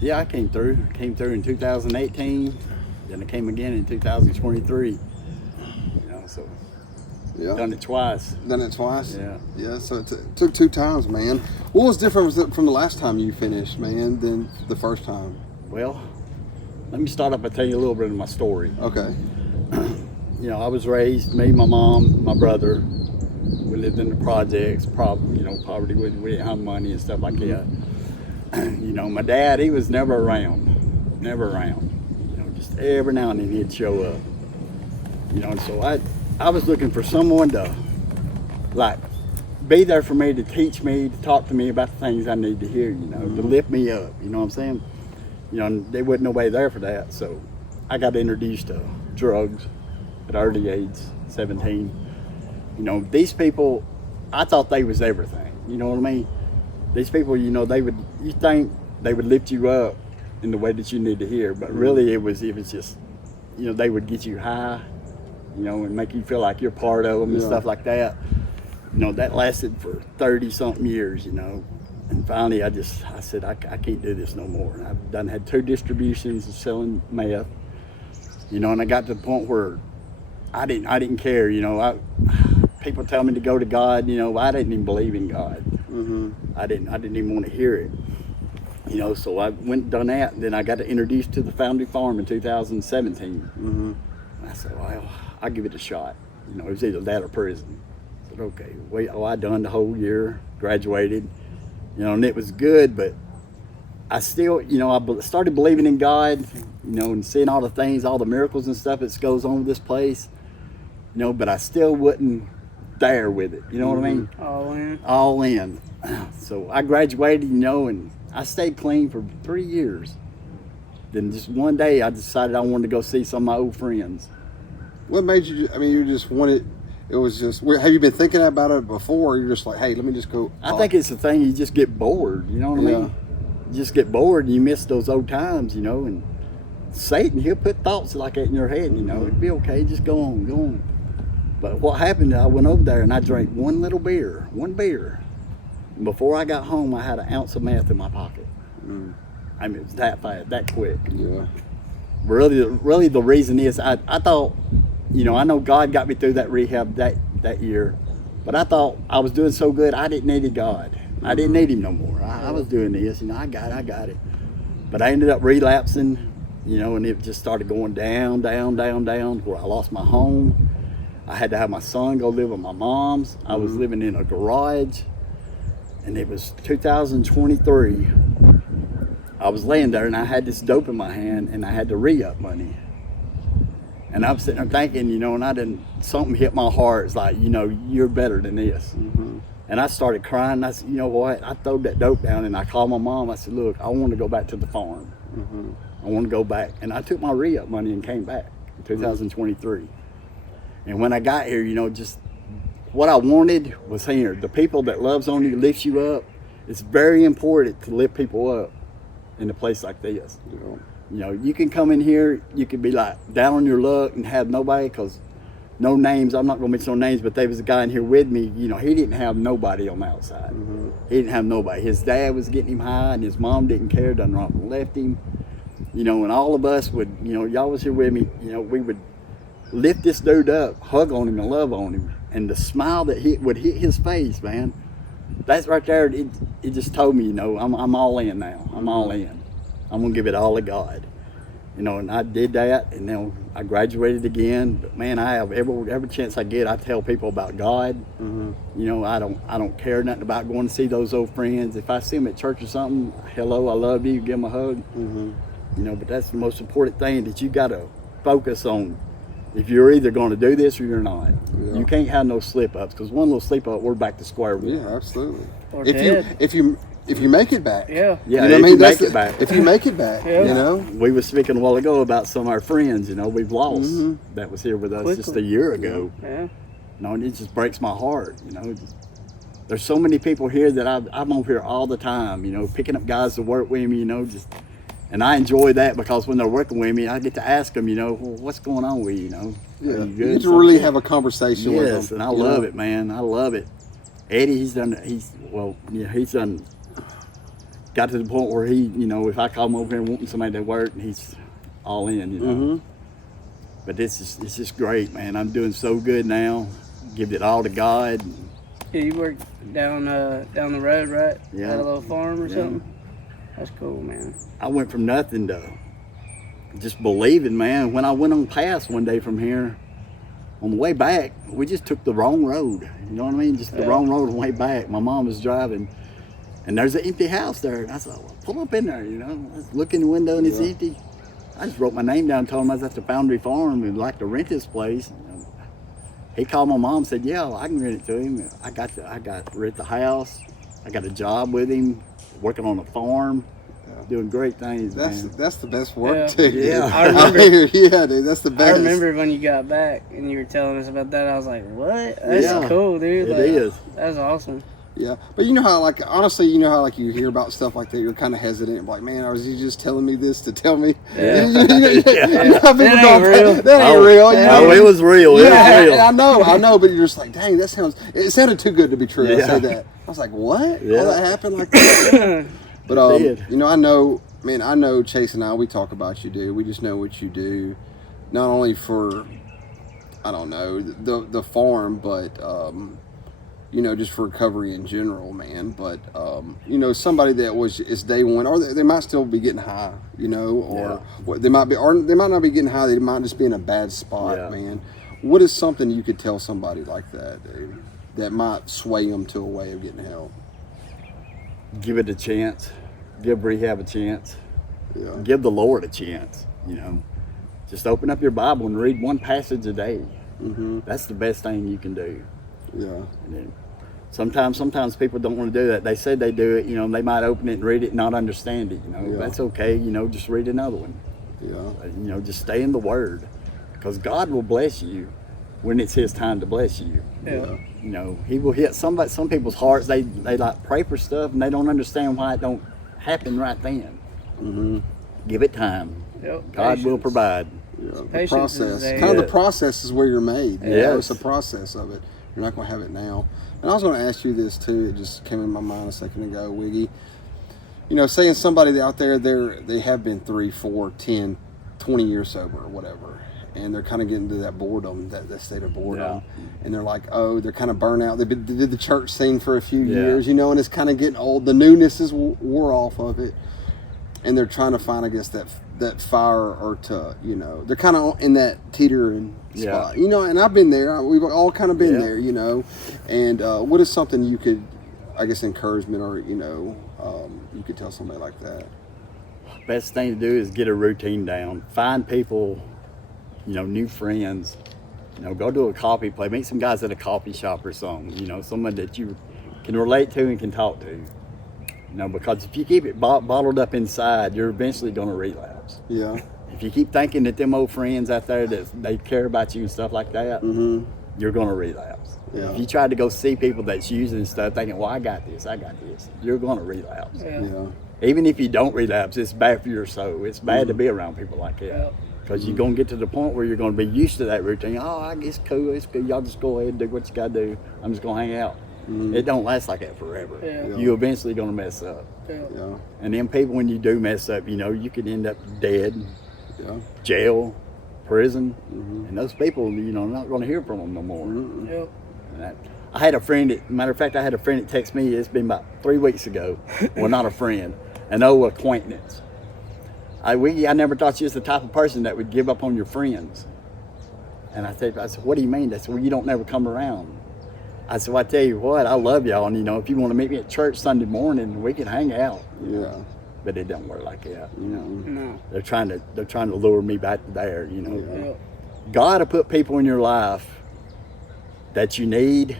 Yeah, I came through. Came through in 2018, then I came again in 2023. You know, so Yeah. done it twice. Done it twice? Yeah. Yeah, so it took 2 times, man. What was different from the last time you finished, man, than the first time? Well, let me start up and tell you a little bit of my story. Okay. You know, I was raised, me, my mom, my brother. We lived in the projects, poverty. We didn't have money and stuff like that. You know, my dad, he was never around. You know, just every now and then he'd show up. You know, and so I was looking for someone to, like, be there for me, to teach me, to talk to me about the things I need to hear, you know, to lift me up, you know what I'm saying? You know, and there wasn't nobody there for that, so I got introduced to drugs at early age, 17. You know, these people, I thought they was everything, you know what I mean? These people, you know, you think they would lift you up in the way that you need to hear, but really it was just, you know, they would get you high, you know, and make you feel like you're part of them and stuff like that. You know, that lasted for 30-something years, you know. And finally, I said, I can't do this no more. I've had 2 distributions of selling meth, you know, and I got to the point where I didn't care, you know. People tell me to go to God, you know, I didn't even believe in God. I didn't even want to hear it, you know. So I went and done that, and then I got introduced to the Foundry Farm in 2017. I said, well, I'll give it a shot. You know, it was either that or prison. I said, okay, I done the whole year, graduated, you know, and it was good, but I still, you know, I started believing in God, you know, and seeing all the things, all the miracles and stuff that goes on with this place, you know, but I still wasn't there with it, you know what I mean? All in. So I graduated, you know, and I stayed clean for 3 years. Then just one day I decided I wanted to go see some of my old friends. What made you, I mean, you just wanted, it was just, have you been thinking about it before, or you're just like, hey, let me just go? I think it's the thing, you just get bored, you know what I mean? You just get bored and you miss those old times, you know, and Satan, he'll put thoughts like that in your head, you know, it'd be okay, just go on. But what happened, I went over there and I drank one beer. And before I got home, I had an ounce of meth in my pocket. I mean, it was that fast, that quick. Yeah. Really the reason is I thought, you know, I know God got me through that rehab that year, but I thought I was doing so good, I didn't need God. I didn't need him no more. I was doing this, you know, I got it. But I ended up relapsing, you know, and it just started going down, where I lost my home. I had to have my son go live with my mom's. I was living in a garage, and it was 2023. I was laying there and I had this dope in my hand and I had the re-up money. And I'm sitting there thinking, you know, and something hit my heart. It's like, you know, you're better than this. And I started crying. And I said, you know what? I threw that dope down and I called my mom. I said, look, I want to go back to the farm. I want to go back. And I took my re-up money and came back in 2023. And when I got here, you know, just what I wanted was here. The people that loves on you, lifts you up. It's very important to lift people up in a place like this. You know, you can come in here, you could be like down on your luck and have nobody, because no names, I'm not going to mention no names, but there was a guy in here with me, you know, he didn't have nobody on the outside. He didn't have nobody. His dad was getting him high and his mom didn't care, done wrong, left him. You know, and all of us would, you know, y'all was here with me, you know, we would lift this dude up, hug on him and love on him. And the smile that would hit his face, man, that's right there, it just told me, you know, I'm all in now. I'm all in. I'm going to give it all to God. You know, and I did that, and then I graduated again. But man, I have every chance I get, I tell people about God. You know, I don't care nothing about going to see those old friends. If I see them at church or something, hello, I love you, give them a hug. You know, but that's the most important thing that you got to focus on. If you're either going to do this or you're not, you can't have no slip ups, because one little slip up, we're back to square one. Yeah, absolutely. Or If you make it back. Yeah. You know what I mean? Make it back. If you make it back, you know. We were speaking a while ago about some of our friends, you know, we've lost that was here with us just a year ago. Yeah. You know, and it just breaks my heart, you know. There's so many people here that I'm over here all the time, you know, picking up guys to work with me, you know, And I enjoy that because when they're working with me, I get to ask them, well, what's going on with you, Yeah. Are you You good? get to really have a conversation with them. Yes, and I love it, man. I love it. Eddie, he's done got to the point where he, if I call him over here wanting somebody to work, he's all in, Mm-hmm. But it's just great, man. I'm doing so good now. Give it all to God. Yeah, you work down the road, right? Yeah. At a little farm or Yeah. something? That's cool, man. I went from nothing to just believing, man. When I went on past one day from here, on the way back, we just took the wrong road. You know what I mean? Just the wrong road on the way back. My mom was driving, and there's an empty house there. And I said, well, pull up in there, Let's look in the window, and it's empty. I just wrote my name down and told him I was at the Foundry Farm and like to rent this place. He called my mom and said, yeah, well, I can rent it to him. I got to rent the house. I got a job with him, working on a farm, doing great things, man. That's the best work, Yeah. too. Yeah. I remember. Yeah, dude, that's the best. I remember when you got back and you were telling us about that. I was like, "What? That's Yeah. cool, dude. It is. That's awesome." Yeah, but you know how, like, honestly, you know how, like, you hear about stuff like that, you're kind of hesitant, like, man, was he just telling me this to tell me? Yeah. You know how people That go, ain't real. That ain't real. It was real. It Yeah, was real. I know, but you're just like, dang, it sounded too good to be true. I Yeah. said that. I was like, what? Yeah. All that happened like that? But, It did. I know Chase and I, we talk about you, dude. We just know what you do, not only for, I don't know, the farm, but, just for recovery in general, man. But, somebody that is day one, or they might still be getting high, or they might not be getting high. They might just be in a bad spot, man. What is something you could tell somebody like that, dude, that might sway them to a way of getting help? Give it a chance. Give rehab a chance. Yeah. Give the Lord a chance, Just open up your Bible and read one passage a day. Mm-hmm. That's the best thing you can do. Yeah. And then sometimes people don't want to do that. They say they do it, they might open it and read it and not understand it, Yeah. That's okay, just read another one. Yeah. Just stay in the Word, because God will bless you when it's His time to bless you. Yeah. He will hit some people's hearts. They like pray for stuff and they don't understand why it don't happen right then. Mm-hmm. Give it time. Yep. God will Patience. provide. Yeah. The Patience process. is a- Kind of the Yeah. process is where you're made. Yes. It's the process of it. You're not going to have it now. And I was going to ask you this too. It just came in my mind a second ago, Wiggy. Saying somebody out there, they have been 3, 4, 10, 20 years sober or whatever. And they're kind of getting to that boredom, that state of boredom. And they're like, they're kind of burnt out. They did the church scene for a few years, and it's kind of getting old. The newness is wore off of it. And they're trying to find, I guess, that fire, or to, they're kind of in that teetering spot. And I've been there. We've all kind of been there, And what is something you could, I guess, encouragement, or, you could tell somebody like that? Best thing to do is get a routine down. Find people, new friends. Go to a coffee place. Meet some guys at a coffee shop or something. Someone that you can relate to and can talk to. Because if you keep it bottled up inside, you're eventually going to relapse. Yeah. If you keep thinking that them old friends out there, that they care about you and stuff like that, Mm-hmm. you're going to relapse. Yeah. If you try to go see people that's using stuff, thinking, well, I got this, you're going to relapse. Yeah. Even if you don't relapse, it's bad for your soul. It's bad to be around people like that. Because you're going to get to the point where you're going to be used to that routine. It's cool. Y'all just go ahead and do what you got to do. I'm just going to hang out. Mm-hmm. It don't last like that forever. Yeah. You're eventually going to mess up. Yeah. And then people, when you do mess up, you could end up dead, Yeah. jail, prison. Mm-hmm. And those people, not going to hear from them no more. Mm-hmm. Yep. And I had a friend matter of fact, I had a friend that texted me, it's been about 3 weeks ago. Well, not a friend, an old acquaintance. Wiggy, I never thought you was the type of person that would give up on your friends. And I said, what do you mean? They said, well, you don't never come around. I said, well, I tell you what, I love y'all. And, if you want to meet me at church Sunday morning, we can hang out. Yeah. But it don't work like that, No. They're trying to lure me back there, Yep. God will put people in your life that you need,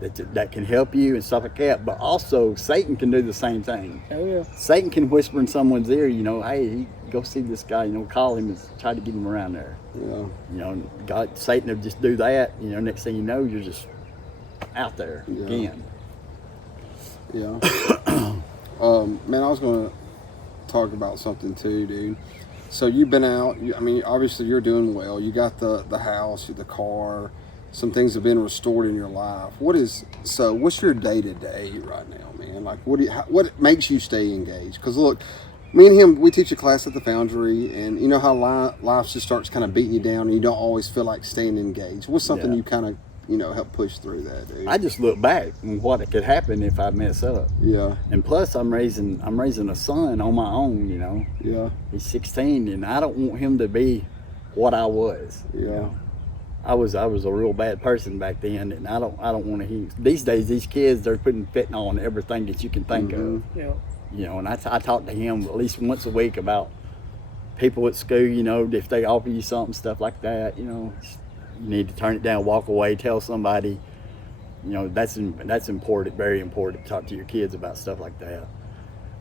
that can help you and stuff like that. But also, Satan can do the same thing. Oh yeah. Satan can whisper in someone's ear, hey, go see this guy, call him and try to get him around there. Yeah. Satan will just do that. Next thing you know, you're just out there again. Yeah. Man, I was going to talk about something too, dude. So you've been out. I mean, obviously you're doing well. You got the house, the car. Some things have been restored in your life. What's your day to day right now, man? Like, what makes you stay engaged? Because look, me and him, we teach a class at the Foundry, and you know how life just starts kind of beating you down, and you don't always feel like staying engaged. What's something you kind of, help push through that, dude? I just look back and what could happen if I mess up. Yeah. And plus, I'm raising a son on my own. Yeah. He's 16, and I don't want him to be what I was. Yeah. I was a real bad person back then, and I don't want to. These days, these kids, they're putting fentanyl on everything that you can think of. Yeah. And I talk to him at least once a week about people at school. If they offer you something, stuff like that. You need to turn it down, walk away, tell somebody. That's important, very important to talk to your kids about stuff like that.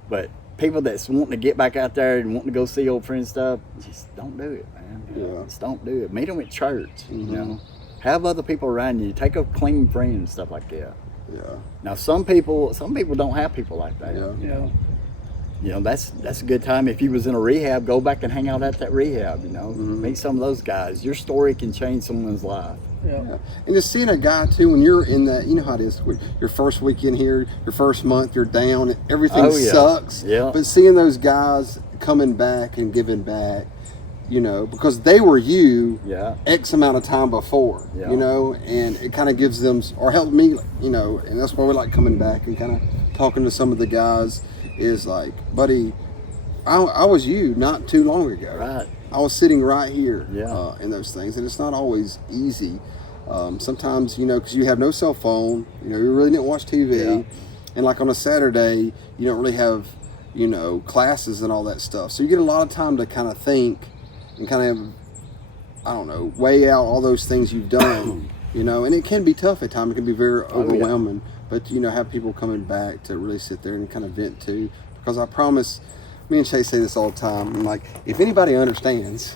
But people that's wanting to get back out there and wanting to go see old friends stuff, just don't do it, man. Yeah. Just don't do it. Meet them at church. Have other people around you. Take a clean friend and stuff like that. Yeah. Now some people don't have people like that. Yeah. That's a good time. If you was in a rehab, go back and hang out at that rehab. Meet some of those guys. Your story can change someone's life. Yeah. And just seeing a guy too, when you're in that, you know how it is. Your first week in here, your first month, you're down. Everything sucks. Yeah. But seeing those guys coming back and giving back, because they were you X amount of time before, and it kind of gives them, or helped me, and that's why we like coming back and kind of talking to some of the guys is like, buddy, I was you not too long ago. Right. I was sitting right here Yeah. in those things, and it's not always easy. Sometimes, because you have no cell phone, you really didn't watch TV, and like on a Saturday, you don't really have, classes and all that stuff. So you get a lot of time to kind of think and kind of, I don't know, weigh out all those things you've done, and it can be tough at times. It can be very overwhelming, but, have people coming back to really sit there and kind of vent too, because I promise, me and Chase say this all the time, I'm like, if anybody understands,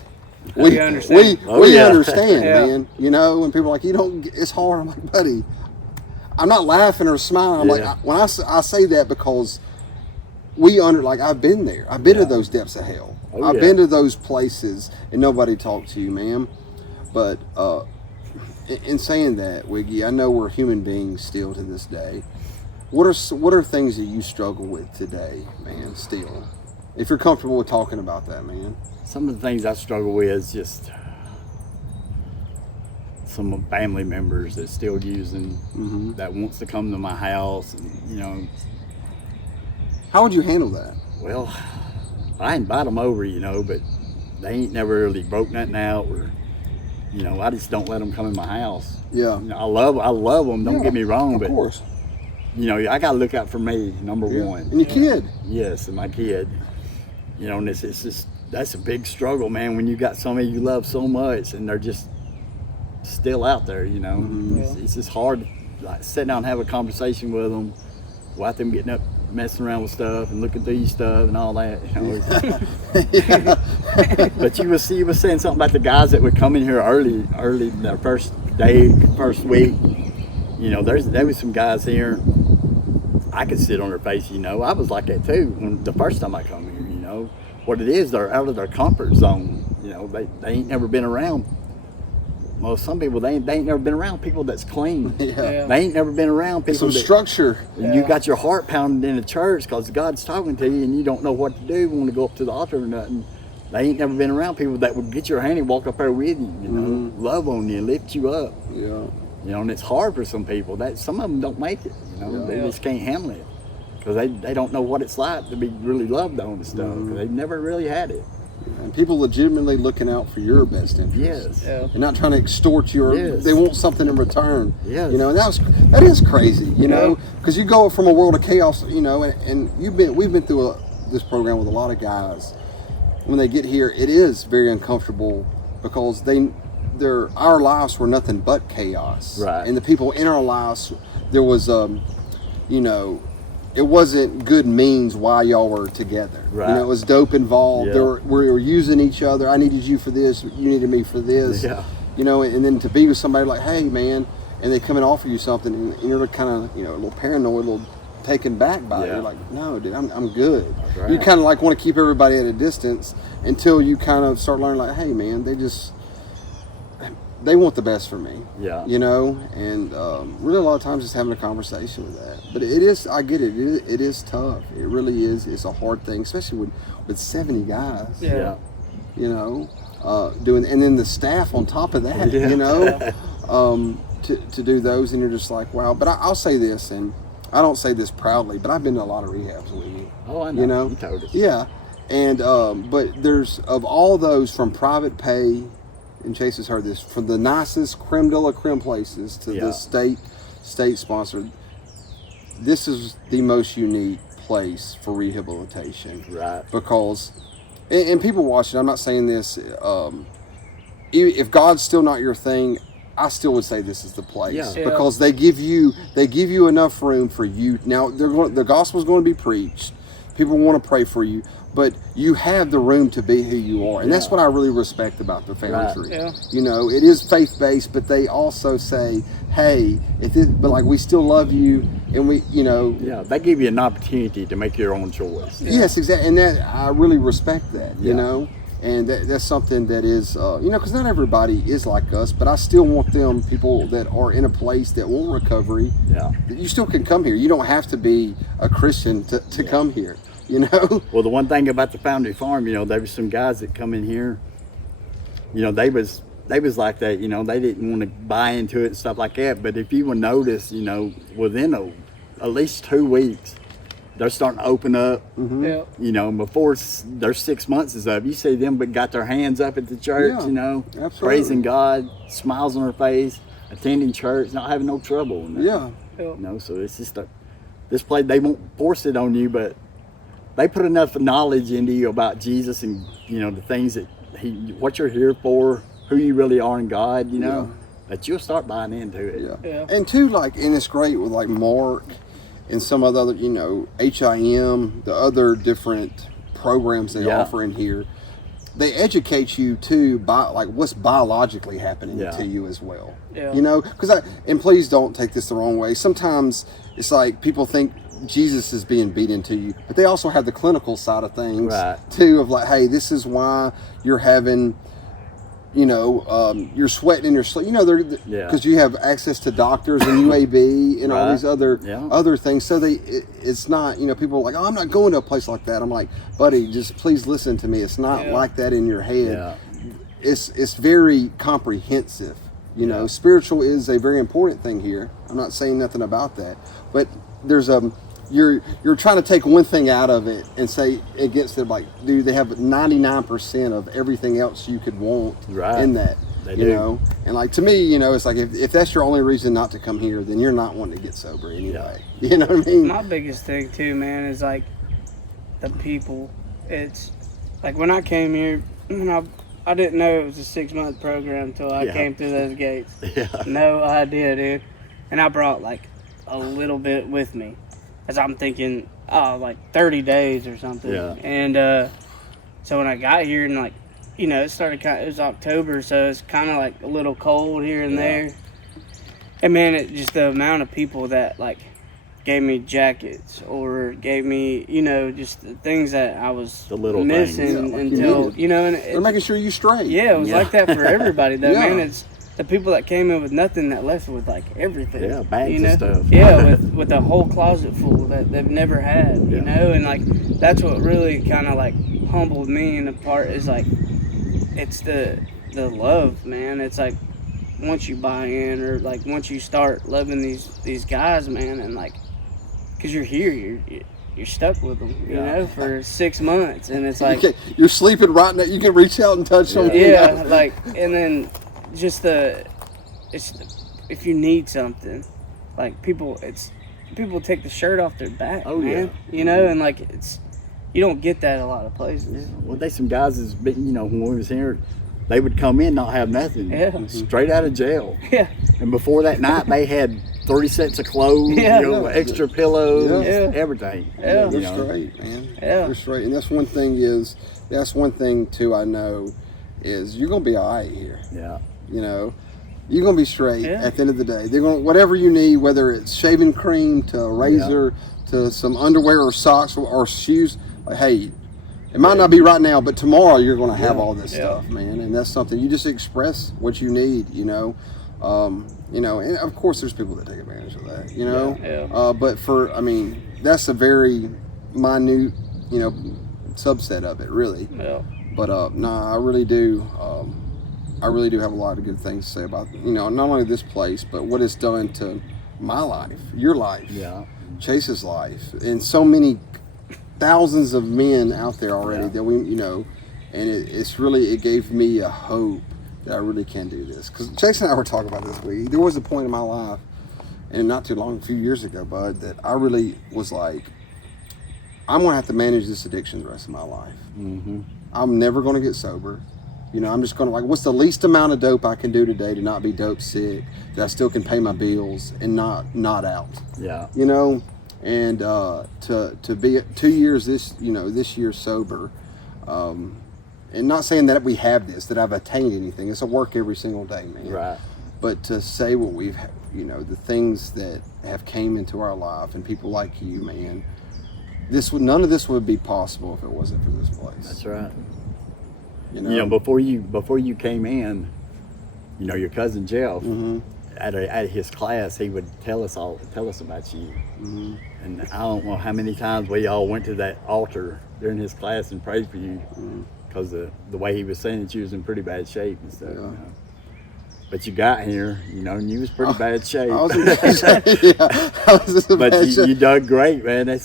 we understand, man. When people are like, it's hard. I'm like, buddy, I'm not laughing or smiling. I'm like, when I say that because I've been there. I've been to those depths of hell. I've been to those places and nobody talked to you, ma'am. But in saying that, Wiggy, I know we're human beings still to this day. What are things that you struggle with today, man, still? If you're comfortable with talking about that, man. Some of the things I struggle with is just some family members that's still using, that wants to come to my house, and How would you handle that? well, I invite them over, but they ain't never really broke nothing out, or I just don't let them come in my house. Yeah. I love them. Don't get me wrong, of but course. I gotta look out for me, number one. And your kid. Yes, and my kid. And it's just, that's a big struggle, man, when you got somebody you love so much and they're just still out there, It's just hard to sit down and have a conversation with them without them getting up, messing around with stuff and looking through your stuff and all that. But you were saying something about the guys that would come in here early their first day, first week. There was some guys here, I could sit on their face, I was like that too when the first time I come here. What it is, they're out of their comfort zone. They ain't never been around. Well, some people, they ain't never been around people that's clean. They ain't never been around people Some structure. And you got your heart pounded in the church because God's talking to you and you don't know what to do, want to go up to the altar or nothing. They ain't never been around people that would get your hand and walk up there with you, love on you, lift you up. Yeah. And it's hard for some people. Some of them don't make it. They just can't handle it. Because they don't know what it's like to be really loved on and stuff. They've never really had it. And people legitimately looking out for your best interest. Yes. Yeah. And not trying to extort you, or they want something in return. Yes. And that is crazy, because you go from a world of chaos, and we've been through this program with a lot of guys. When they get here, it is very uncomfortable because our lives were nothing but chaos. Right. And the people in our lives, there was, it wasn't good means why y'all were together. Right. It was dope involved. Yeah. We were using each other. I needed you for this. You needed me for this. Yeah. And then to be with somebody like, hey, man, and they come and offer you something, and you're kind of, a little paranoid, a little taken back by it. Yeah. You're like, no, dude, I'm good. That's right. You kind of like want to keep everybody at a distance until you kind of start learning, like, hey, man, they want the best for me. Yeah. You know, and really a lot of times just having a conversation with that. But it is, I get it. It is tough. It really is. It's a hard thing, especially with 70 guys. Yeah. You know, doing, and then the staff on top of that. Yeah. You know, to do those, and you're just like, wow. But I'll say this, and I don't say this proudly, but I've been to a lot of rehabs with you. Oh, I know. You know, You told us. yeah. And but there's, of all those, from private pay, and Chase has heard this, from the nicest creme de la creme places to the state sponsored, this is the most unique place for rehabilitation. Right. Because, and people watching, I'm not saying this, if God's still not your thing, I still would say this is the place. Yeah. Because they give you enough room for you. Now the gospel's going to be preached. People want to pray for you, but you have the room to be who you are, and that's what I really respect about the Foundry. Right. Yeah. You know, it is faith-based, but they also say, "Hey, but like we still love you, and we, you know." Yeah, they give you an opportunity to make your own choice. Yes, exactly, and that I really respect that. You Yeah. know, and that's something that is, you know, because not everybody is like us, but I still want them, people that are in a place that want recovery. Yeah. That you still can come here. You don't have to be a Christian to come here. You know. Well, the one thing about the Foundry Farm, you know, there was some guys that come in here. You know, they was like that. You know, they didn't want to buy into it and stuff like that. But if you would notice, you know, within at least 2 weeks, they're starting to open up. Mm-hmm. Yeah. You know, before their 6 months is up, you see them but got their hands up at the church. Yeah, you know, absolutely. praising God, smiles on their face, attending church, not having no trouble. Yeah. You know, so it's just this place. They won't force it on you, but they put enough knowledge into you about Jesus and, you know, the things that what you're here for, who you really are in God, you know, that you'll start buying into it. Yeah. And too, like, and it's great with like Mark and some of the other, you know, HIM, the other different programs they offer in here. They educate you too by like what's biologically happening to you as well. Yeah. You know, because and please don't take this the wrong way. Sometimes it's like people think Jesus is being beat into you, but they also have the clinical side of things too, of like, hey, this is why you're having, you know, you're sweating in your sleep, you know, because you have access to doctors and UAB and all these other things. So it's not, you know, people are like, oh, I'm not going to a place like that. I'm like, buddy, just please listen to me. It's not like that in your head. It's very comprehensive. You know, spiritual is a very important thing here. I'm not saying nothing about that, but there's you're trying to take one thing out of it and say against it, like, dude, they have 99% of everything else you could want in that. They you do. know, and like to me, you know, it's like if that's your only reason not to come here, then you're not wanting to get sober anyway. You know what I mean? My biggest thing too, man, is like the people. It's like when I came here, I didn't know it was a 6-month program until I came through those gates. No idea, dude. And I brought like a little bit with me, as I'm thinking, oh, like 30 days or something. And so when I got here and like, you know, it was October, so it's kind of like a little cold here and there. And man, just the amount of people that like gave me jackets or gave me, you know, just the things that I was The little missing things. until, you know, and They're making sure you straight. yeah, it was like that for everybody though, Yeah. man. It's the people that came in with nothing that left with like everything. Yeah, bags you know? of stuff. Yeah, with a whole closet full that they've never had, you know, and like that's what really kind of like humbled me in the part is like it's the love, man. It's like once you buy in or like once you start loving these guys, man, and like because you're here, you're stuck with them, you know, for 6 months, and it's like you're sleeping right now. You can reach out and touch them. yeah, like, and then just if you need something, like people take the shirt off their back, man. You know, and like you don't get that a lot of places. Well, they some guys that's been, you know, when we was here, they would come in not have nothing, straight out of jail. Yeah. And before that night, they had 30 sets of clothes, you know, extra pillows, everything. Yeah, you they're know. straight, man. Yeah. They're straight, and that's one thing too. I know is you're gonna be all right here. Yeah. You know, You're gonna be straight Yeah. at the end of the day. They're gonna whatever you need, whether it's shaving cream to a razor to some underwear or socks or shoes. Like, hey, it might not be right now, but tomorrow you're gonna have all this stuff, man. And that's something you just express what you need. You know, and of course there's people that take advantage of that. You know, but that's a very minute, subset of it, really. Yeah. But I really do. I really do have a lot of good things to say about not only this place, but what it's done to my life, your life, Chase's life, and so many thousands of men out there already that and it gave me a hope that I really can do this. Because Chase and I were talking about this week. There was a point in my life, and not too long, a few years ago, bud, that I really was like, I'm gonna have to manage this addiction the rest of my life. Mm-hmm. I'm never gonna get sober. I'm just going to what's the least amount of dope I can do today to not be dope sick, that I still can pay my bills and not out. Yeah. And to be 2 years this year sober, and not saying that we have this, that I've attained anything. It's a work every single day, man. Right. But to say what we've, the things that have came into our life and people like you, man, none of this would be possible if it wasn't for this place. That's right. Before you came in, your cousin Jeff, at his class, he would tell us about you. Mm-hmm. And I don't know how many times we all went to that altar during his class and prayed for you, because the way he was saying that you was in pretty bad shape and stuff. Yeah. But you got here, and you was pretty bad shape. I was in bad shape. I was in bad shape. You done great, man.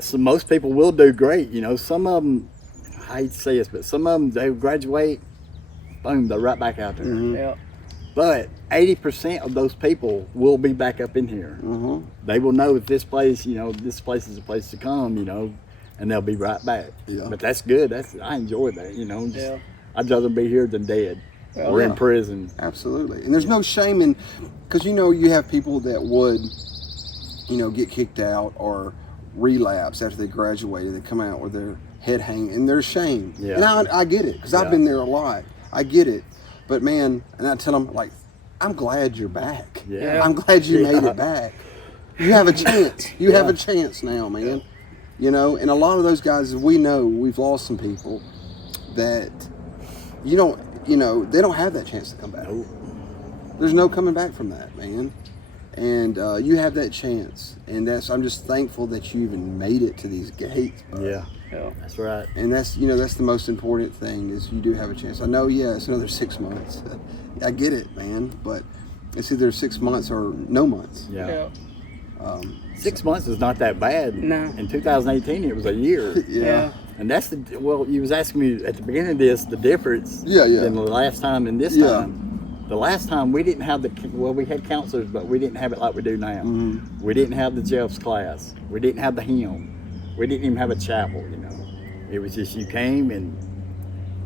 So most people will do great. Some of them, I hate to say this, but some of them, they graduate, boom, they're right back out there. Mm-hmm. Yeah. But 80% of those people will be back up in here. Mm-hmm. They will know that this place is a place to come, and they'll be right back. Yeah. But that's good. I enjoy that, I'd rather be here than dead or in prison. Absolutely. And there's no shame in, because you have people that would, get kicked out or relapse after they graduated. They come out with their head hanging, and there's shame. Yeah. And I get it, because I've been there a lot. I get it. But man, and I tell them, like, I'm glad you're back. Yeah. I'm glad you made it back. You have a chance. You have a chance now, man. And a lot of those guys, we know, we've lost some people that they don't have that chance to come back. Nope. There's no coming back from that, man. And you have that chance. And I'm just thankful that you even made it to these gates, bro. Yeah. That's right. And that's that's the most important thing, is you do have a chance. I know, it's another 6 months. I get it, man, but it's either 6 months or no months. Yeah. 6 months is not that bad. No. In 2018, it was a year. Yeah. And that's you was asking me at the beginning of this, the difference. Yeah. Than the last time and this time. The last time we didn't have we had counselors, but we didn't have it like we do now. Mm-hmm. We didn't have the Jeff's class. We didn't have the hymn. We didn't even have a chapel, It was just you came and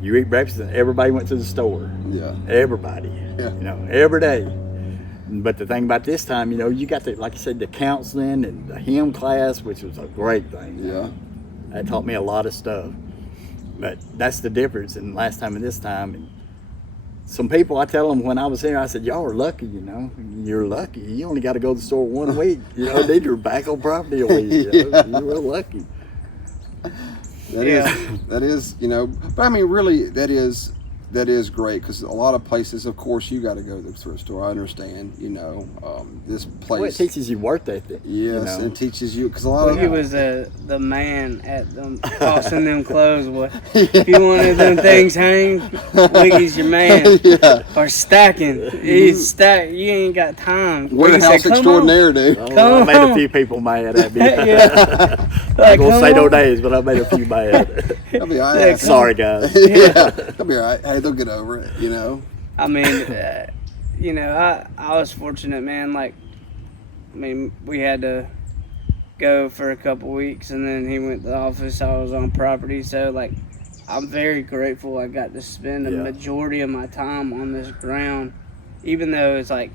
you eat breakfast and everybody went to the store. Yeah. Everybody. Yeah. Every day. But the thing about this time, you got like I said, the counseling and the hymn class, which was a great thing. Yeah. That taught me a lot of stuff. But that's the difference in last time and this time. And some people, I tell them when I was here, I said, y'all are lucky, You're lucky. You only got to go to the store 1 week. Then you're back on property a week. You're real lucky. That is, but I mean, really, that is great, because a lot of places, of course, you got to go to the thrift store. I understand, this place. Well, it teaches you work ethic. Yes, and teaches you, because a lot of he was the man at them tossing them clothes. If you wanted them things hanged, Wiggy's your man. Yeah. Or stacking. He's stack. You ain't got time. Warehouse extraordinaire, dude. I made a few people mad at me. Like, I won't say no names, but I made a few mad. That'll be all right. Sorry, guys. That'll be all right. Hey, they'll get over it, I mean, I was fortunate, man. Like, we had to go for a couple weeks, and then he went to the office. I was on property, so like, I'm very grateful I got to spend the majority of my time on this ground, even though it's like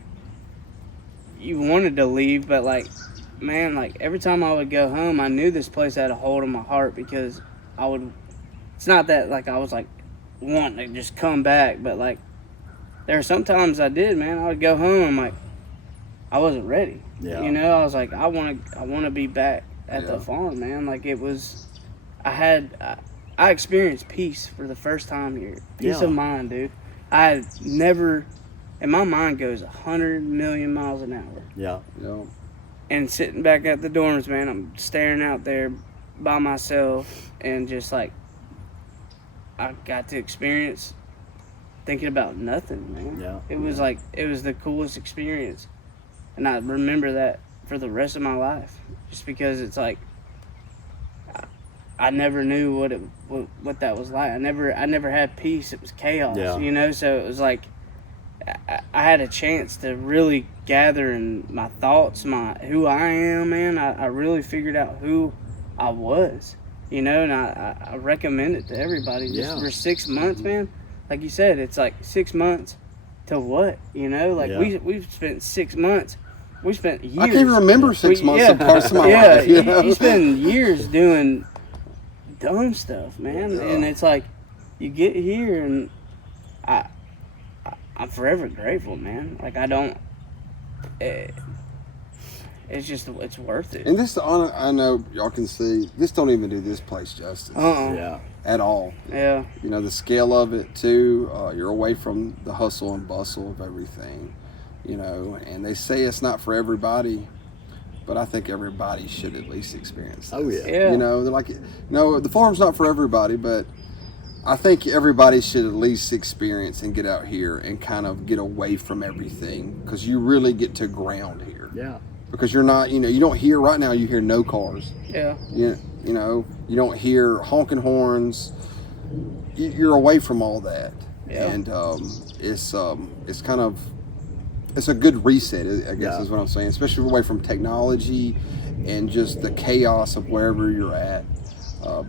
you wanted to leave, but like, man, like every time I would go home, I knew this place had a hold on my heart, because it's not that like I was like wanting to just come back, but like there were some times I did, man. I would go home, I'm like, I wasn't ready. Yeah. You know, I was like, I want to be back at the farm, man. Like it was, I experienced peace for the first time here. Peace of mind, dude. I had never, and my mind goes 100 million miles an hour. Yeah. Yeah. And sitting back at the dorms, man, I'm staring out there by myself and just like, I got to experience thinking about nothing, man. Yeah. It was like, it was the coolest experience. And I remember that for the rest of my life, just because it's like, I never knew what that was like. I never had peace. It was chaos, you know? So it was like, I had a chance to really gather in my thoughts, who I am, man. I really figured out who I was, you know, and I recommend it to everybody. Just for 6 months, man. Like you said, it's like 6 months to what, you know? Like we've spent 6 months. We spent years. I can't even remember 6 months of parts of my life. You spend years doing dumb stuff, man. And it's like, you get here and I'm forever grateful, man. Like it's just, it's worth it. And this, I know y'all can see, this don't even do this place justice. Yeah. At all. Yeah. You know, the scale of it too, you're away from the hustle and bustle of everything, you know, and they say it's not for everybody, but I think everybody should at least experience this. Oh, yeah. You know, they're like, no, the farm's not for everybody, but I think everybody should at least experience and get out here and kind of get away from everything, because you really get to ground here. Yeah. Because you're not, you know, you don't hear right now, you hear no cars. Yeah. You know, you don't hear honking horns. You're away from all that. Yeah. And it's kind of, it's a good reset, I guess is what I'm saying, especially away from technology and just the chaos of wherever you're at.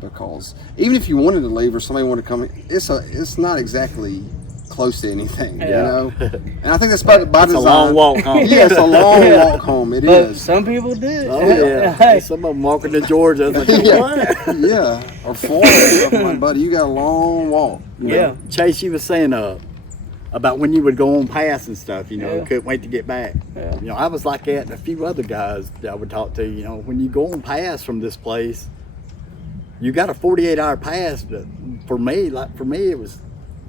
Because even if you wanted to leave or somebody wanted to come, it's not exactly close to anything, you know. And I think that's by design. It's a long walk home. Yeah, it's a long walk home. It But is. some people did. Oh yeah. Some of them walking to Georgia. Like, what? Yeah, or Florida. My buddy, you got a long walk. Yeah. Chase, you was saying about when you would go on pass and stuff, you know, couldn't wait to get back. Yeah. You know, I was like that and a few other guys that I would talk to, you know, when you go on pass from this place, you got a 48-hour pass, but for me, it was,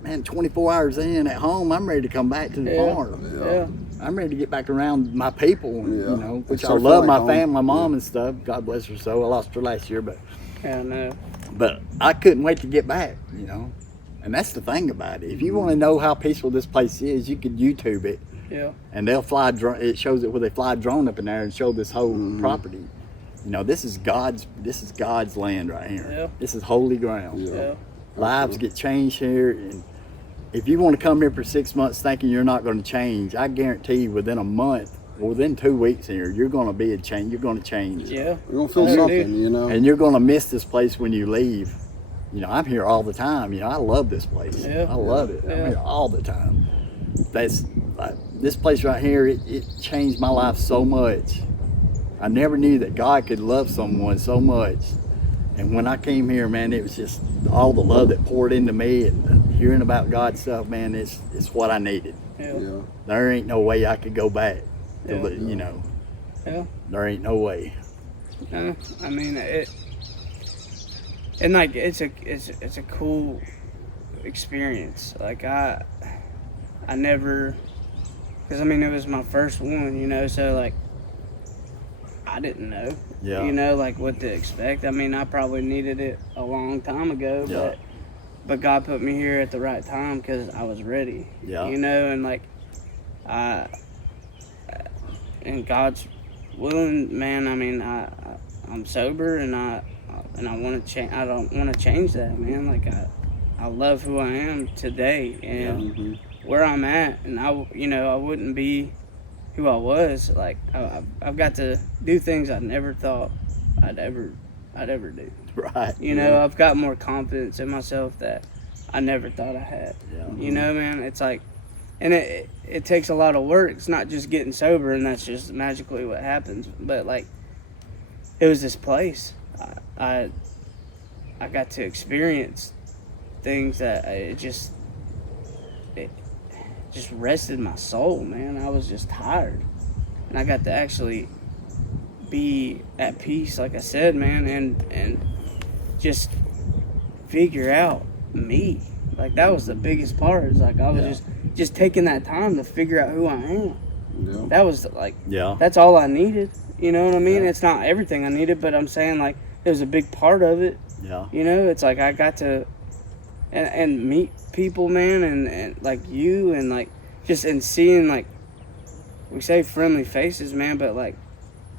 man, 24 hours in at home, I'm ready to come back to the farm. Yeah. I'm ready to get back around my people, you know, which It's I so love fun my at home. family, my mom and stuff. God bless her soul. I lost her last year, but No. I couldn't wait to get back, you know. And that's the thing about it. If you want to know how peaceful this place is, you can YouTube it. Yeah. And they'll fly drone. It shows it where they fly a drone up in there and show this whole property. You know, this is God's land right here. Yeah. This is holy ground. Yeah. Lives get changed here, and if you want to come here for 6 months thinking you're not going to change, I guarantee you within a month, or within 2 weeks here, you're going to be a change. You're going to change. Yeah. You're gonna feel Yeah, something, dude. you know. And you're going to miss this place when you leave. You know, I'm here all the time. You know, I love this place. Yeah. I love it. Yeah. I'm here all the time. That's this place right here. It changed my life so much. I never knew that God could love someone so much. And when I came here, man, it was just all the love that poured into me, and hearing about God's stuff, man, it's what I needed. Yeah. There ain't no way I could go back. To, Yeah. you know, Yeah. there ain't no way. I mean and like it's a cool experience. Like I never, because I mean it was my first one, you know, so like I didn't know, Yeah. you know, like what to expect. I mean, I probably needed it a long time ago, Yeah. but God put me here at the right time because I was ready. Yeah. You know, and like and God's willing, man. I mean, I'm sober and I want to change. I don't want to change that, man. Like I love who I am today and where I'm at, and I wouldn't be who I was. Like I've got to do things I never thought I'd ever do. Right. You know, I've got more confidence in myself that I never thought I had. Yeah. You know, man, it's like, and it takes a lot of work. It's not just getting sober and that's just magically what happens. But like, it was this place. I got to experience things that it just rested my soul, man. I was just tired. And I got to actually be at peace, like I said, man, and just figure out me. Like, that was the biggest part. Is like I was just taking that time to figure out who I am. Yeah. That was like, that's all I needed. You know what I mean? It's not everything I needed, but I'm saying, like, it was a big part of it. Yeah. You know, it's like I got to and meet people, man, and like you, and like just and seeing, like, we say friendly faces, man, but like,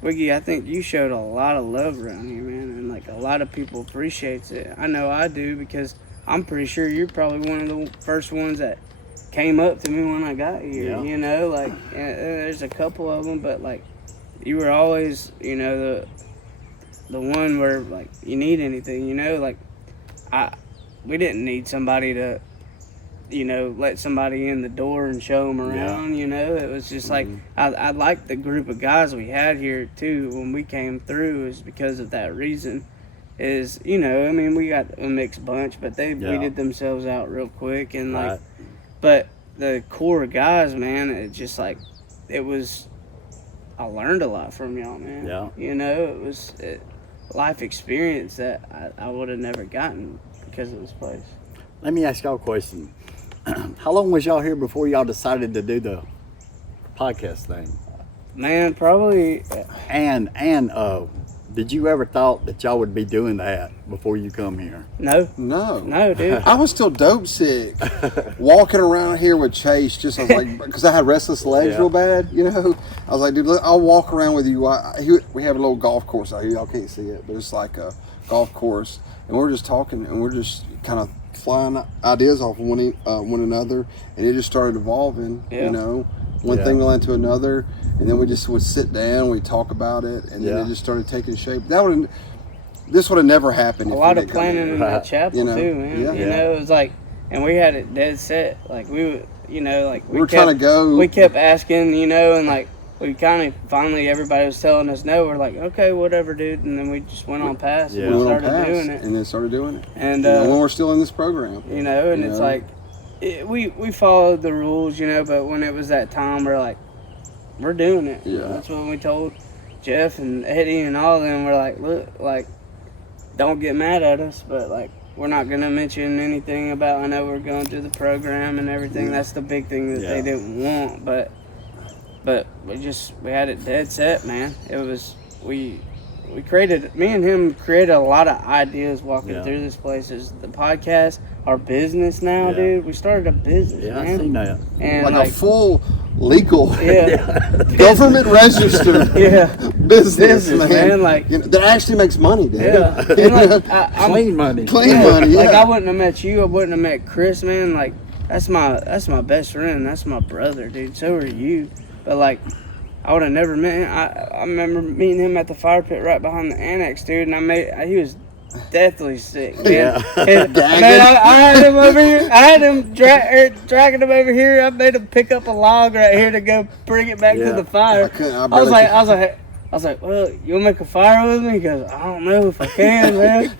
Wiggy, I think you showed a lot of love around here, man, and like a lot of people appreciates it. I know I do, because I'm pretty sure you're probably one of the first ones that came up to me when I got here. Yeah. You know, like, there's a couple of them, but like, you were always, you know, the one where, like, you need anything, you know, like, we didn't need somebody to, you know, let somebody in the door and show them around. You know, it was just like, I liked the group of guys we had here too when we came through, is because of that reason. Is, you know, I mean, we got a mixed bunch, but they weeded themselves out real quick, and like, but the core guys, man, it just like, it was, I learned a lot from y'all, man. Yeah. You know, it was life experience that I would have never gotten because of this place. Let me ask y'all a question. How long was y'all here before y'all decided to do the podcast thing? Man, probably. And did you ever thought that y'all would be doing that before you come here? No, dude. I was still dope sick, walking around here with Chase. Just, I was like, because I had restless legs real bad, you know. I was like, dude, I'll walk around with you. We have a little golf course out here. Y'all can't see it, but it's like a golf course, and we're just talking, and we're just kind of flying ideas off of one another, and it just started evolving. You know, one thing led to another. And then we just would sit down, we talk about it, and then it just started taking shape. This would have never happened. A lot of planning in that chapel, you know, too, man. Yeah. You know, it was like, and we had it dead set. Like, we would, you know, like, we were trying to go. We kept asking, you know, and like, we kind of finally, everybody was telling us no. We're like, okay, whatever, dude. And then we just went on past and started doing it. And then started doing it. And when we're still in this program, you know, and it's like, we followed the rules, you know, but when it was that time, we're like, we're doing it. Yeah. That's what we told Jeff and Eddie and all of them. We're like, look, like, don't get mad at us, but like, we're not gonna mention anything about, I know we're going through the program and everything. That's the big thing that they didn't want, but we had it dead set, man. It was, me and him created a lot of ideas walking through this place. Is the podcast, our business now, dude. We started a business, man. I seen that. And like a full legal, government registered business, man. Like, you know, that actually makes money, dude. Yeah, and like, clean money. Clean money. Yeah. Like, I wouldn't have met you. I wouldn't have met Chris, man. Like, that's my best friend. That's my brother, dude. So are you. But like, I would have never met him. I remember meeting him at the fire pit right behind the annex, dude. And he was deathly sick, man. Yeah. And, man, I had him over here. I had him dragging him over here. I made him pick up a log right here to go bring it back to the fire. I was like, well, you'll make a fire with me? He goes, I don't know if I can, man.